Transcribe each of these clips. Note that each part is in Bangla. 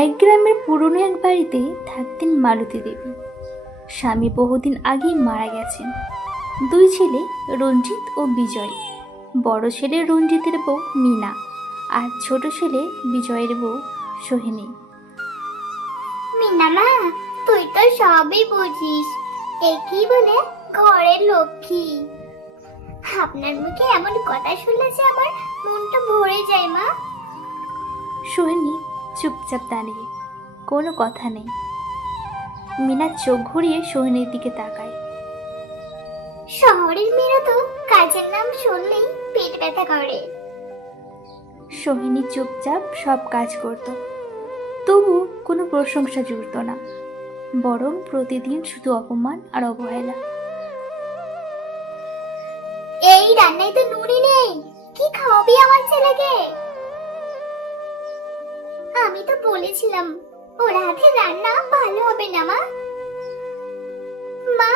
এক গ্রামের পুরনো এক বাড়িতে থাকতেন মালতী দেবী। স্বামী বহুদিন আগেই মারা গেছেন। দুই ছেলে, রঞ্জিত ও বিজয়। বড় ছেলে রঞ্জিতের বউ মিনা, আর ছোট ছেলে বিজয়ের বউ সোহিনী। মিনা মা, তুই তো সবই বুঝিস। একই বলে ঘরের লক্ষ্মী। আপনার মুখে এমন কথা শুনলে যে আমার মনটা ভরে যায় মা। সোহিনী চুপচাপ দাঁড়িয়ে, কোনো কথা নেই। মিনা চোখ ঘুরিয়ে সোহিনীর দিকে তাকায়। শহরের মেয়েরা তো কাজের নাম শুনলেই পেট ব্যথা করে। সোহিনী চুপচাপ সব কাজ করত, তবু কোনো প্রশংসা জুড়ত না, বরং প্রতিদিন শুধু অপমান আর অবহেলা। এই রান্নায় তো নুনই নেই, কি খাওয়াবি আমার ছেলেকে? আমি তো বলেছিলাম ওর হাতে রান্না ভালো হবে না মা। মা,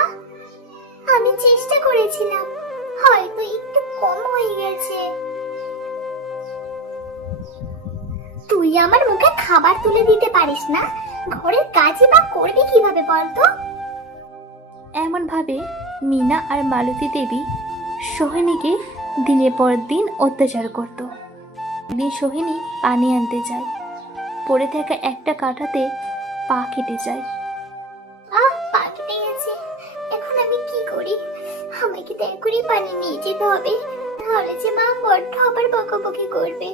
আমি চেষ্টা করেছিলাম, হয়তো একটু কম হয়ে গেছে। তুই আমার মুখে খাবার তুলে দিতে পারিস না, ঘরের কাজই বা করবি কিভাবে বলতো? এমন ভাবে মিনা আর মালতী দেবী সোহিনীকে দিনের পর দিন অত্যাচার করত। একদিন সোহিনী পানি আনতে যায়, পড়ে থাকা একটা কাঁটাতে পা কেটে যায়। পা কেটে গেছে, এখন আমি কি করি? আমাকে তো এখনই পানি নিয়ে যেতে হবে, তাহলে যে মা বড্ড আবার বকাবকি করবে।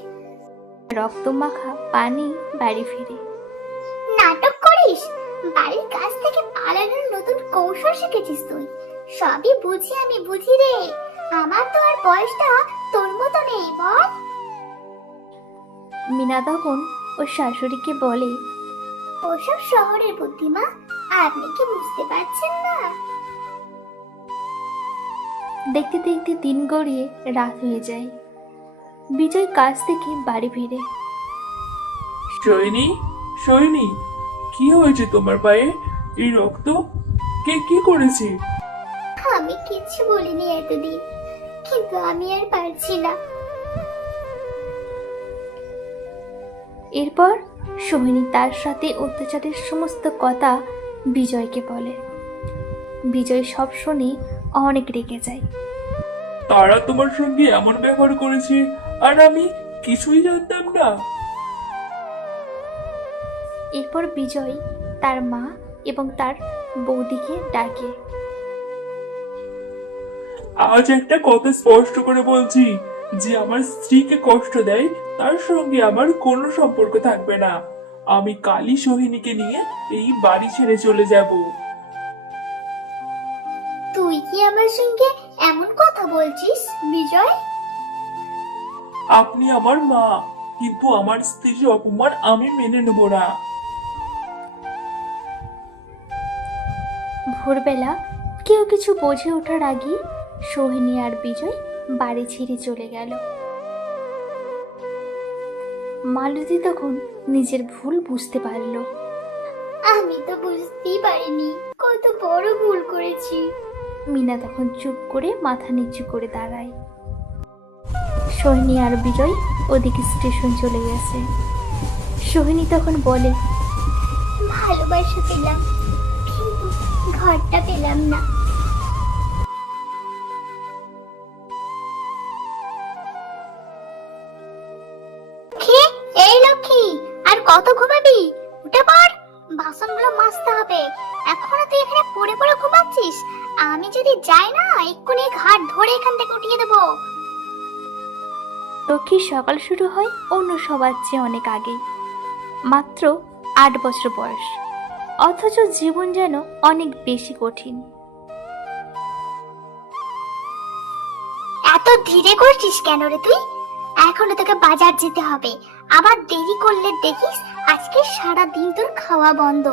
রক্ত মাখা পানি বাড়ি ফিরে। নাটক করিস? বাড়ির কাছ থেকে পালানোর নতুন কৌশল শিখেছিস তুই? সবই বুঝি, আমি বুঝি রে। আমার তো আর বয়সটা তোর মতো নেই বল। মিনা তখন ওর শাশুড়িকে বলে, ওসব শহরের বুদ্ধিমা, আপনি কি বুঝতে পারছেন না? দেখতে দেখতে দিন গড়িয়ে রাত হয়ে যায়। বিজয় কাজ থেকে বাড়ি ফিরে। সোহিনী, সোহিনী, কি হয়েছে তোমার পায়ে? এই রক্ত কে কি করেছে? আমি কিচ্ছু বলিনি এতদিন, কিন্তু আমি আর পারছি না। এরপর সোহিনী তার সাথে অত্যাচারের সমস্ত কথা বিজয়কে বলে। বিজয় সব শুনে অনেক রেগে যায়। তারা তোমার সঙ্গে এমন ব্যবহার করেছে আর আমি কিছুই জানতাম না। এরপর বিজয় তার মা এবং তার বৌদিকে ডাকে। আজ একটা কথা স্পষ্ট করে বলছি, যে আমার স্ত্রীকে কষ্ট দেয় তার সঙ্গে আমার কোনো সম্পর্ক থাকবে না। আমি কালই সোহিনীকে নিয়ে এই বাড়ি ছেড়ে চলে যাব। তুই কি আমার সঙ্গে এমন কথা বলছিস বিজয়? আপনি আমার মা, কিন্তু আমার স্ত্রীর অপমান আমি মেনে নেব না। ভোরবেলা কেউ কিছু বোঝে ওঠার আগেই সোহিনী আর বিজয় বাড়ি ছেড়ে চলে গেল। মালতী তখন নিজের ভুল বুঝতে পারল। আমি তো বুঝতেই পারিনি, কত বড় ভুল করেছি। মিনা তখন চুপ করে মাথা নিচু করে দাঁড়ায়। সোহিনী আর বিজয় ওদিকে স্টেশন চলে গেছে। সোহিনী তখন বলে, ভালোবাসা পেলাম, কিন্তু ঘরটা পেলাম না। এই লক্ষ্মী, আর কত ঘুমাবি? উঠে পড়, বাসনগুলো মাজতে হবে। এখনো তুই এখানে পড়ে পড়ে ঘুমাচ্ছিস? আমি যদি যাই না, এক্ষুনি ঘাট ধরে এখান থেকে উঠিয়ে দেবো। লক্ষ্মীর সকাল শুরু হয় অন্য সবার চেয়ে অনেক আগেই, মাত্র 8 বছর বয়স, অথচ জীবন যেন অনেক বেশি কঠিন। এত ধীরে করছিস কেন রে তুই? এখনো তোকে বাজার যেতে হবে, আবার দেরি করলে দেখিস আজকে সারা দিন তোর খাওয়া বন্ধ।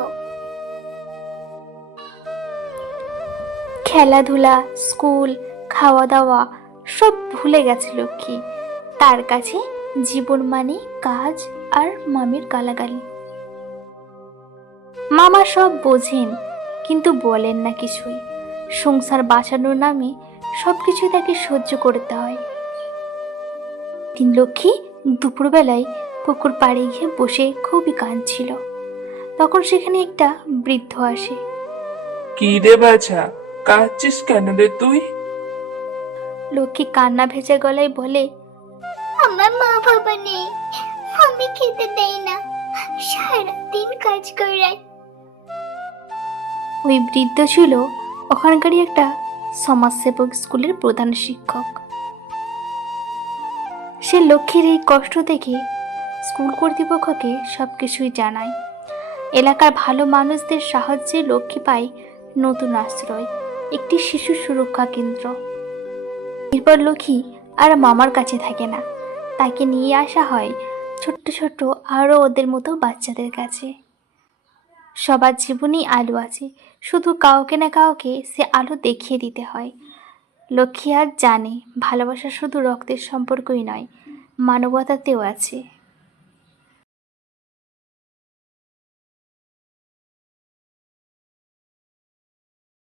খেলাধুলা, স্কুল, খাওয়া দাওয়া সব ভুলে গেছে লক্ষ্মী। তার কাছে জীবন মানে কাজ আর মামির গালাগালি। মামা সব বোঝেন, কিন্তু বলেন না কিছুই। সংসার বাঁচানোর নামে সবকিছুই তাকে সহ্য করতে হয়। দিন লক্ষ্মী দুপুরবেলায় পুকুর পাড়ে গিয়ে বসে খুবই কাঁদছিল। তখন সেখানে একটা বৃদ্ধ আসে। কি রে বাছা, কাঁদছিস কেন রে তুই? লক্ষ্মী কান্না ভেজা গলায় বলে, আমার মা বাবা নেই, আমি খেতে দেই না, সারাদিন কাজ করায়। ওই বৃদ্ধ ছিল ওখানকারই একটা সমাজসেবক স্কুলের প্রধান শিক্ষক। সে লক্ষ্মীর এই কষ্ট দেখে স্কুল কর্তৃপক্ষকে সবকিছুই জানায়। এলাকার ভালো মানুষদের সাহায্যে লক্ষ্মী পায় নতুন আশ্রয়, একটি শিশু সুরক্ষা কেন্দ্র। এরপর লক্ষ্মী আর মামার কাছে থাকে না, তাকে নিয়ে আসা হয় ছোট্ট ছোট্ট আরও ওদের মতো বাচ্চাদের কাছে। সবার জীবনেই আলো আছে, শুধু কাউকে না কাউকে সে আলো দেখিয়ে দিতে হয়। লক্ষ্মী আজ জানে ভালোবাসা শুধু রক্তের সম্পর্কই নয়, মানবতাতেও আছে।